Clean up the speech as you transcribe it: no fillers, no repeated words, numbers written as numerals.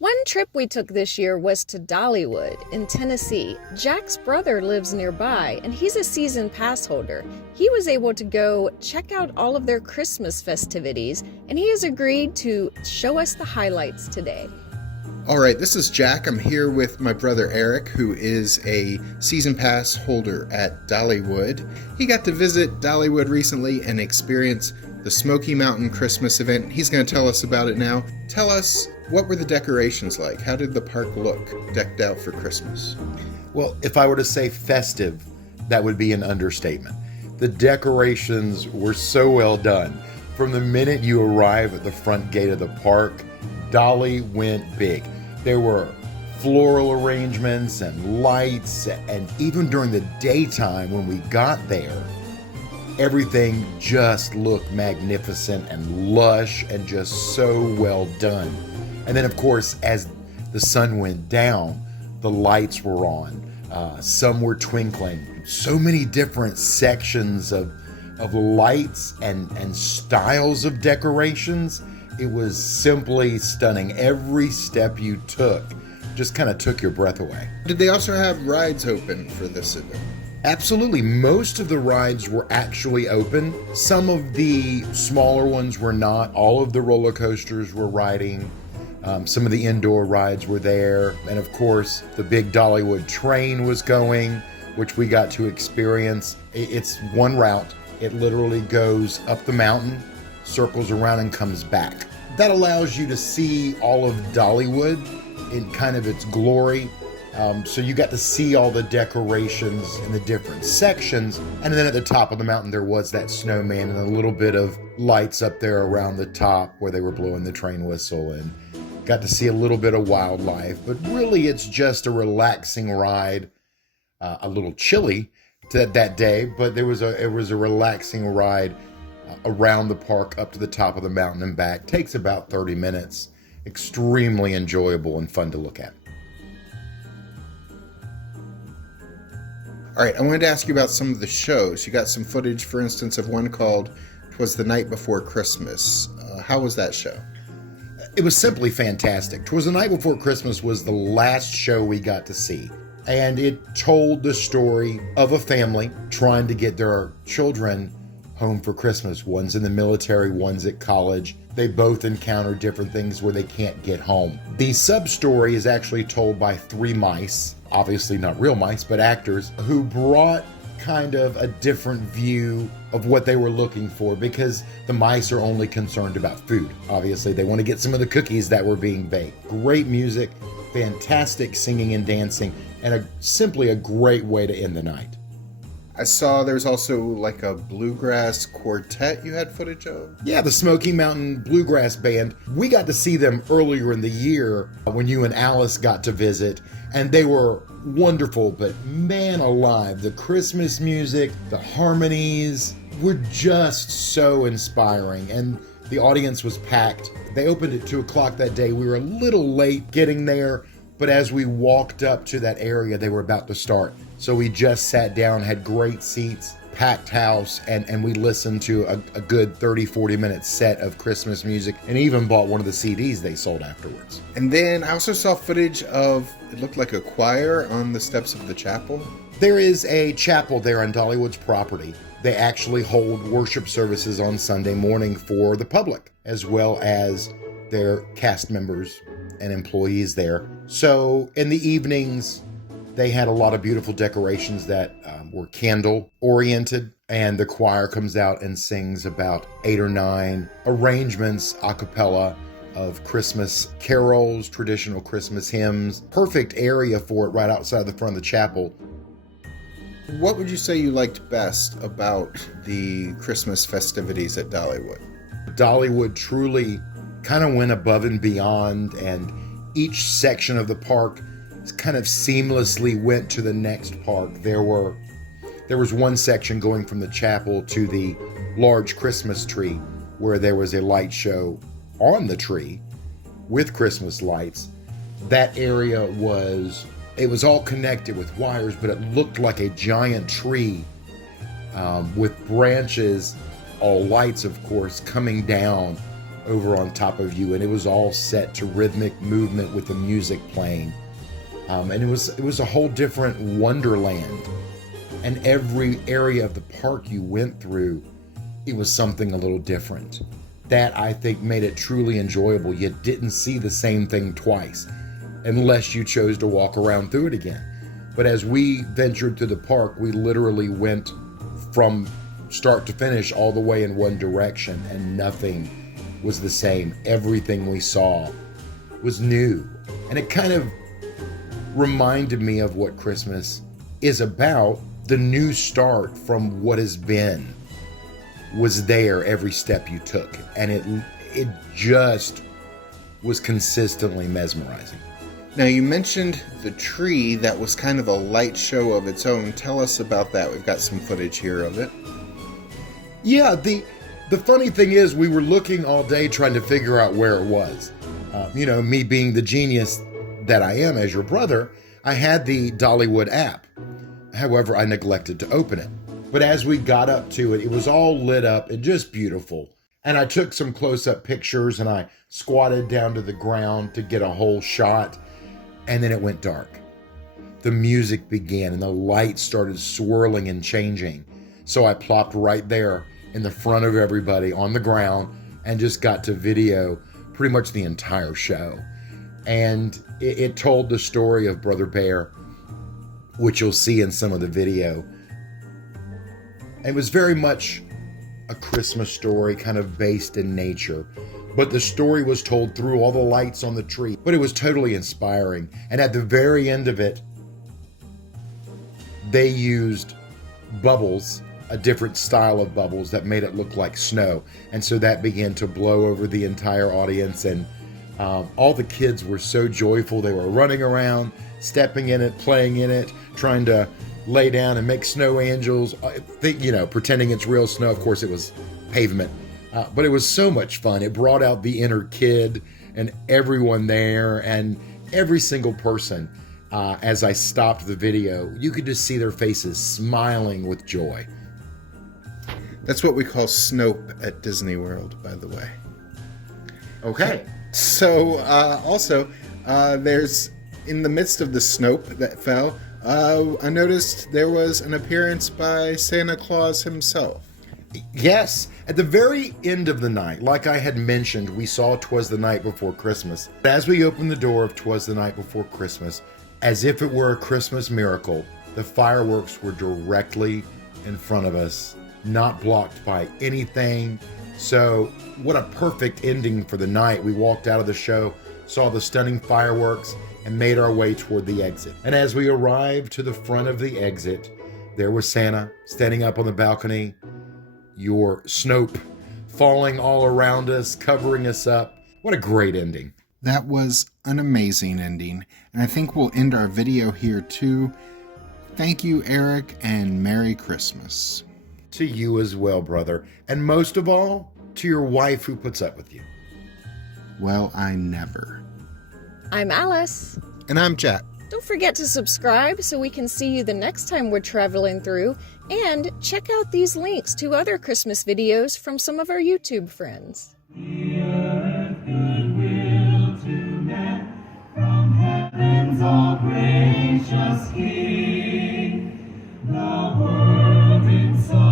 One trip we took this year was to Dollywood in Tennessee. Jack's brother lives nearby and he's a season pass holder. He was able to go check out all of their Christmas festivities and he has agreed to show us the highlights today. All right, this is Jack. I'm here with my brother Eric, who is a season pass holder at Dollywood. He got to visit Dollywood recently and experience the Smoky Mountain Christmas event. He's going to tell us about it now. Tell us, what were the decorations like? How did the park look decked out for Christmas? Well, if I were to say festive, that would be an understatement. The decorations were so well done. From the minute you arrive at the front gate of the park, Dolly went big. There were floral arrangements and lights, and even during the daytime when we got there, everything just looked magnificent and lush and just so well done. And then, of course, as the sun went down, the lights were on. Some were twinkling. So many different sections of lights and styles of decorations. It was simply stunning. Every step you took just kind of took your breath away. Did they also have rides open for this event? Absolutely. Most of the rides were actually open. Some of the smaller ones were not. All of the roller coasters were riding. Some of the indoor rides were there. And of course, the big Dollywood train was going, which we got to experience. It's one route. It literally goes up the mountain, circles around, and comes back. That allows you to see all of Dollywood in kind of its glory. So you got to see all the decorations in the different sections. And then at the top of the mountain, there was that snowman and a little bit of lights up there around the top where they were blowing the train whistle, and got to see a little bit of wildlife. But really, it's just a relaxing ride. A little chilly that day, but it was a relaxing ride around the park up to the top of the mountain and back. Takes about 30 minutes. Extremely enjoyable and fun to look at. All right, I wanted to ask you about some of the shows. You got some footage, for instance, of one called "'Twas the Night Before Christmas." How was that show? It was simply fantastic. "'Twas the Night Before Christmas" was the last show we got to see. And it told the story of a family trying to get their children home for Christmas. One's in the military, one's at college. They both encounter different things where they can't get home. The sub-story is actually told by three mice, obviously not real mice, but actors, who brought kind of a different view of what they were looking for, because the mice are only concerned about food. Obviously, they want to get some of the cookies that were being baked. Great music, fantastic singing and dancing, and simply a great way to end the night. I saw there's also like a bluegrass quartet you had footage of. Yeah, the Smoky Mountain Bluegrass Band. We got to see them earlier in the year when you and Alice got to visit, and they were wonderful, but man alive, the Christmas music, the harmonies were just so inspiring, and the audience was packed. They opened at 2 o'clock that day. We were a little late getting there, but as we walked up to that area, they were about to start. So we just sat down, had great seats, packed house, and we listened to a good 30, 40 minute set of Christmas music, and even bought one of the CDs they sold afterwards. And then I also saw footage of, it looked like a choir on the steps of the chapel. There is a chapel there on Dollywood's property. They actually hold worship services on Sunday morning for the public, as well as their cast members and employees there. So in the evenings, they had a lot of beautiful decorations that were candle oriented, and the choir comes out and sings about 8 or 9 arrangements a cappella of Christmas carols, traditional Christmas hymns. Perfect area for it right outside the front of the chapel. What would you say you liked best about the Christmas festivities at Dollywood? Dollywood truly kind of went above and beyond, and each section of the park kind of seamlessly went to the next park. There was one section going from the chapel to the large Christmas tree, where there was a light show on the tree with Christmas lights. That area was all connected with wires, but it looked like a giant tree with branches, all lights of course, coming down over on top of you, and it was all set to rhythmic movement with the music playing. And it was a whole different wonderland. And every area of the park you went through, it was something a little different. That, I think, made it truly enjoyable. You didn't see the same thing twice, unless you chose to walk around through it again. But as we ventured through the park, we literally went from start to finish all the way in one direction, and nothing was the same. Everything we saw was new. And it kind of reminded me of what Christmas is about. The new start from what has been was there every step you took. And it just was consistently mesmerizing. Now, you mentioned the tree that was kind of a light show of its own. Tell us about that. We've got some footage here of it. Yeah, the funny thing is, we were looking all day trying to figure out where it was. Me being the genius that I am as your brother, I had the Dollywood app. However, I neglected to open it. But as we got up to it, it was all lit up and just beautiful. And I took some close-up pictures, and I squatted down to the ground to get a whole shot. And then it went dark. The music began, and the lights started swirling and changing. So I plopped right there in the front of everybody on the ground and just got to video pretty much the entire show. And it told the story of Brother Bear, which you'll see in some of the video. It was very much a Christmas story, kind of based in nature. But the story was told through all the lights on the tree. But it was totally inspiring. And at the very end of it, they used bubbles, a different style of bubbles that made it look like snow. And so that began to blow over the entire audience. And all the kids were so joyful. They were running around, stepping in it, playing in it, trying to lay down and make snow angels, pretending it's real snow. Of course, it was pavement. But it was so much fun. It brought out the inner kid and everyone there, and every single person. As I stopped the video, you could just see their faces smiling with joy. That's what we call Snope at Disney World, by the way. Okay. So, there's, in the midst of the Snope that fell, I noticed there was an appearance by Santa Claus himself. Yes, at the very end of the night, like I had mentioned, we saw 'Twas the Night Before Christmas. As we opened the door of 'Twas the Night Before Christmas, as if it were a Christmas miracle, the fireworks were directly in front of us, not blocked by anything. So what a perfect ending for the night. We walked out of the show, saw the stunning fireworks, and made our way toward the exit. And as we arrived to the front of the exit, there was Santa standing up on the balcony, your Snope falling all around us, covering us up. What a great ending. That was an amazing ending, and I think we'll end our video here too. Thank you, Eric, and Merry Christmas. To you as well, brother. And most of all, to your wife who puts up with you. Well, I never. I'm Alice. And I'm Jack. Don't forget to subscribe so we can see you the next time we're traveling through, and check out these links to other Christmas videos from some of our YouTube friends. From heaven's all gracious King, the world in sorrow.